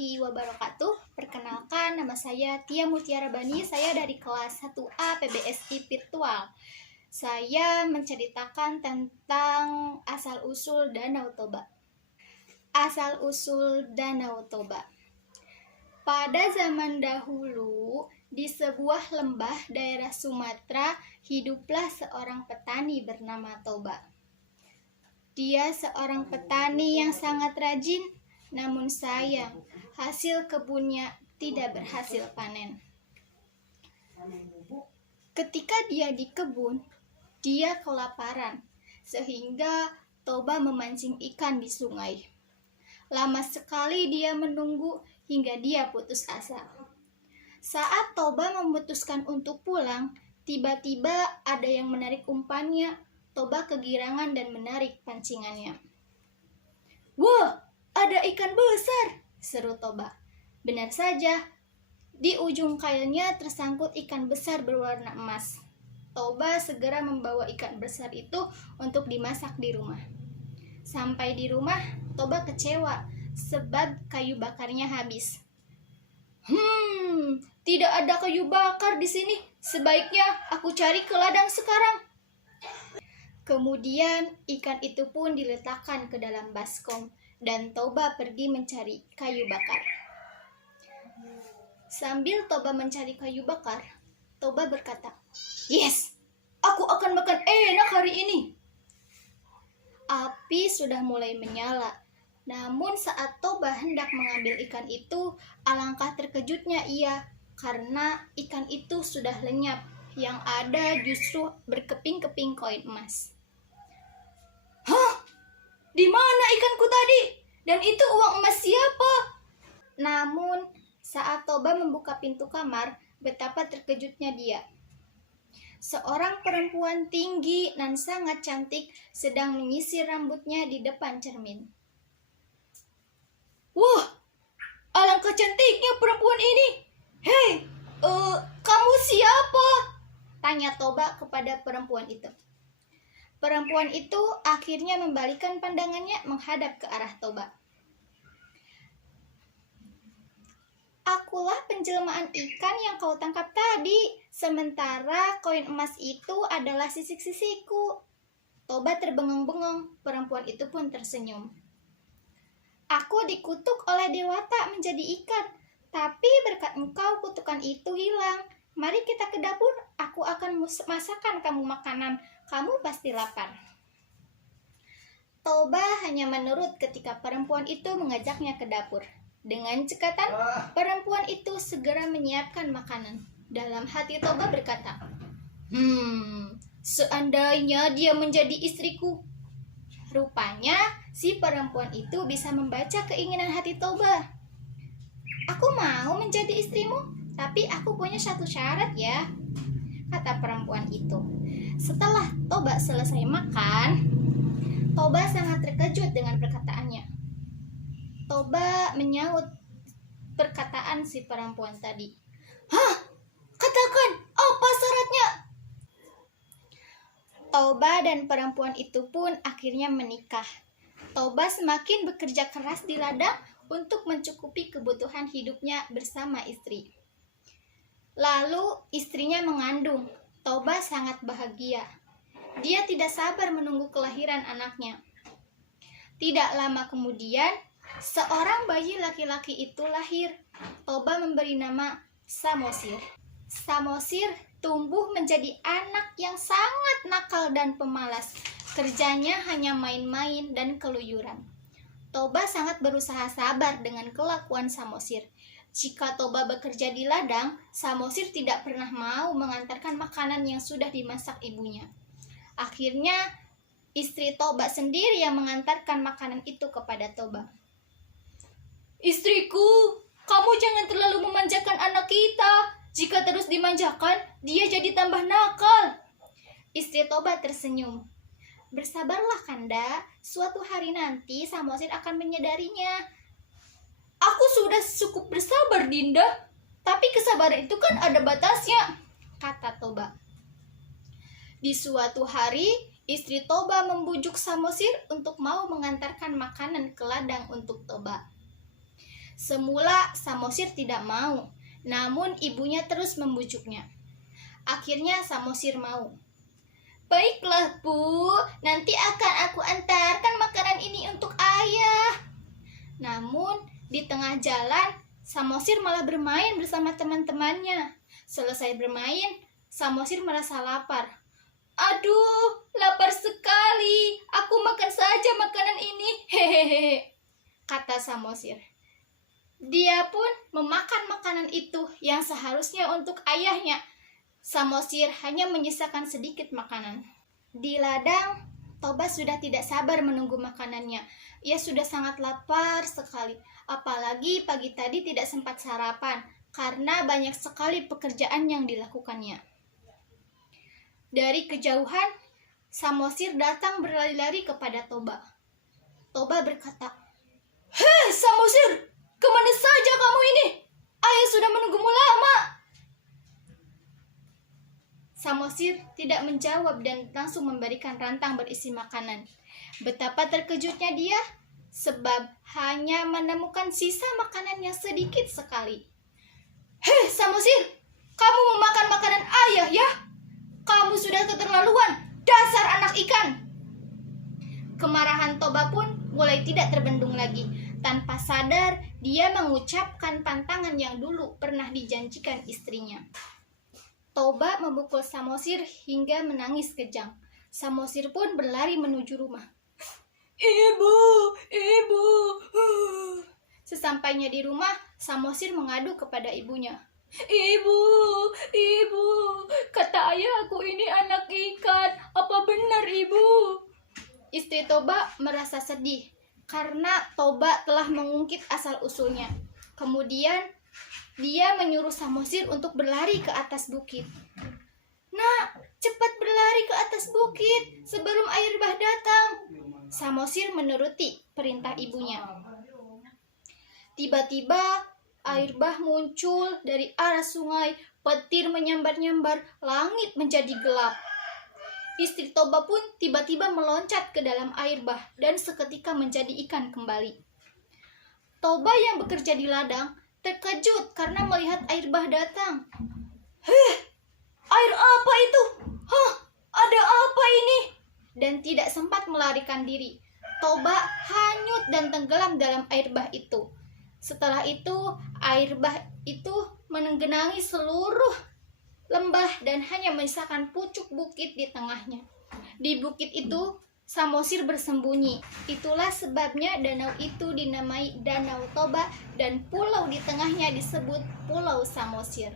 warahmatullahi wabarakatuh. Perkenalkan, nama saya Tia Mutiara Bani. Saya dari kelas 1A PBSI Virtual. Saya menceritakan tentang asal-usul Danau Toba. Asal-usul Danau Toba. Pada zaman dahulu, di sebuah lembah daerah Sumatera, hiduplah seorang petani bernama Toba. Dia seorang petani yang sangat rajin, namun sayang, hasil kebunnya tidak berhasil panen. Ketika dia di kebun, dia kelaparan, sehingga Toba memancing ikan di sungai. Lama sekali dia menunggu hingga dia putus asa. Saat Toba memutuskan untuk pulang, tiba-tiba ada yang menarik umpannya. Toba kegirangan dan menarik pancingannya. "Wah, ada ikan besar!" seru Toba. Benar saja, di ujung kailnya tersangkut ikan besar berwarna emas. Toba segera membawa ikan besar itu untuk dimasak di rumah. Sampai di rumah, Toba kecewa sebab kayu bakarnya habis. Tidak ada kayu bakar di sini. Sebaiknya aku cari ke ladang sekarang." Kemudian ikan itu pun diletakkan ke dalam baskom dan Toba pergi mencari kayu bakar. Sambil Toba mencari kayu bakar, Toba berkata, "Yes, aku akan makan enak hari ini." Api sudah mulai menyala. Namun saat Toba hendak mengambil ikan itu, alangkah terkejutnya ia karena ikan itu sudah lenyap. Yang ada justru berkeping-keping koin emas. "Hah? Di mana ikanku tadi? Dan itu uang emas siapa?" Namun, saat Toba membuka pintu kamar, betapa terkejutnya dia. Seorang perempuan tinggi dan sangat cantik sedang menyisir rambutnya di depan cermin. "Wah, alangkah cantiknya perempuan ini. Hei, kamu siapa?" tanya Toba kepada perempuan itu. Perempuan itu akhirnya membalikkan pandangannya menghadap ke arah Toba. "Akulah penjelmaan ikan yang kau tangkap tadi, sementara koin emas itu adalah sisik-sisikku." Toba terbengung-bengong, perempuan itu pun tersenyum. "Aku dikutuk oleh Dewata menjadi ikan, tapi berkat engkau kutukan itu hilang. Mari kita ke dapur, aku akan masakkan kamu makanan, kamu pasti lapar." Toba hanya menurut ketika perempuan itu mengajaknya ke dapur. Dengan cekatan, perempuan itu segera menyiapkan makanan. Dalam hati Toba berkata, seandainya dia menjadi istriku." Rupanya, si perempuan itu bisa membaca keinginan hati Toba. "Aku mau menjadi istrimu, tapi aku punya satu syarat ya," kata perempuan itu. Setelah Toba selesai makan, Toba sangat terkejut dengan perkataannya. Toba menyaut perkataan si perempuan tadi. "Hah? Katakan, apa syaratnya?" Toba dan perempuan itu pun akhirnya menikah. Toba semakin bekerja keras di ladang untuk mencukupi kebutuhan hidupnya bersama istri. Lalu istrinya mengandung. Toba sangat bahagia. Dia tidak sabar menunggu kelahiran anaknya. Tidak lama kemudian, seorang bayi laki-laki itu lahir. Toba memberi nama Samosir. Samosir tumbuh menjadi anak yang sangat nakal dan pemalas. Kerjanya hanya main-main dan keluyuran. Toba sangat berusaha sabar dengan kelakuan Samosir. Jika Toba bekerja di ladang, Samosir tidak pernah mau mengantarkan makanan yang sudah dimasak ibunya. Akhirnya, istri Toba sendiri yang mengantarkan makanan itu kepada Toba. "Istriku, kamu jangan terlalu memanjakan anak kita. Jika terus dimanjakan, dia jadi tambah nakal." Istri Toba tersenyum. "Bersabarlah Kanda, suatu hari nanti Samosir akan menyadarinya." "Aku sudah cukup bersabar, Dinda. Tapi kesabaran itu kan ada batasnya," kata Toba. Di suatu hari, istri Toba membujuk Samosir untuk mau mengantarkan makanan ke ladang untuk Toba. Semula Samosir tidak mau, namun ibunya terus membujuknya. Akhirnya Samosir mau. "Baiklah, Bu, nanti akan aku antarkan makanan ini untuk ayah." Namun, di tengah jalan, Samosir malah bermain bersama teman-temannya. Selesai bermain, Samosir merasa lapar. "Aduh, lapar sekali. Aku makan saja makanan ini." Hehehe, kata Samosir. Dia pun memakan makanan itu yang seharusnya untuk ayahnya. Samosir hanya menyisakan sedikit makanan. Di ladang, Toba sudah tidak sabar menunggu makanannya. Ia sudah sangat lapar sekali. Apalagi pagi tadi tidak sempat sarapan karena banyak sekali pekerjaan yang dilakukannya. Dari kejauhan, Samosir datang berlari-lari kepada Toba. Toba berkata, "Hei Samosir, kemana saja kamu ini? Ayah sudah menunggumu lama." Samosir tidak menjawab dan langsung memberikan rantang berisi makanan. Betapa terkejutnya dia, sebab hanya menemukan sisa makanan yang sedikit sekali. "Hei Samosir, kamu memakan makanan ayah ya? Kamu sudah keterlaluan, dasar anak ikan." Kemarahan Toba pun mulai tidak terbendung lagi. Tanpa sadar, dia mengucapkan pantangan yang dulu pernah dijanjikan istrinya. Toba memukul Samosir hingga menangis kejang. Samosir pun berlari menuju rumah. "Ibu, ibu." Sesampainya di rumah, Samosir mengadu kepada ibunya. "Ibu, ibu, kata ayah aku ini anak ikan. Apa benar ibu?" Istri Toba merasa sedih karena Toba telah mengungkit asal-usulnya. Kemudian dia menyuruh Samosir untuk berlari ke atas bukit. "Nak, cepat berlari ke atas bukit sebelum air bah datang." Samosir menuruti perintah ibunya. Tiba-tiba air bah muncul dari arah sungai, petir menyambar-nyambar, langit menjadi gelap. Istri Toba pun tiba-tiba meloncat ke dalam air bah dan seketika menjadi ikan kembali. Toba yang bekerja di ladang terkejut karena melihat air bah datang. "Heh, air apa itu? Hah, ada apa ini?" Dan tidak sempat melarikan diri. Toba hanyut dan tenggelam dalam air bah itu. Setelah itu, air bah itu menggenangi seluruh lembah dan hanya menyisakan pucuk bukit di tengahnya. Di bukit itu, Samosir bersembunyi. Itulah sebabnya danau itu dinamai Danau Toba dan pulau di tengahnya disebut Pulau Samosir.